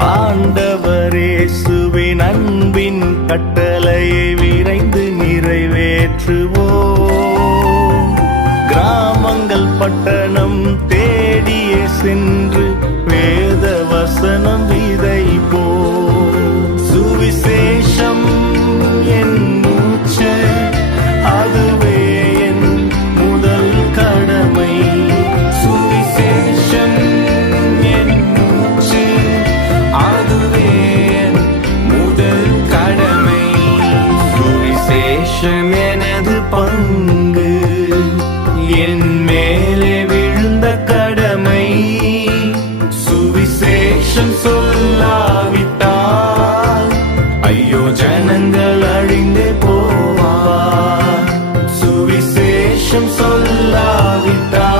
ஆண்டவரேசுவின் அன்பின் கட்டளையை விரைந்து நிறைவேற்றுவோம். கிராமங்கள் பட்டணம் தேடியே சென்று வேஷம் எனது பங்கு. என் மேலே விழுந்த கடமை. சுவிசேஷம் சொல்லாவிட்டால் ஐயோ ஜனங்கள் அழிந்தே போவார். சுவிசேஷம் சொல்லாவிட்டால்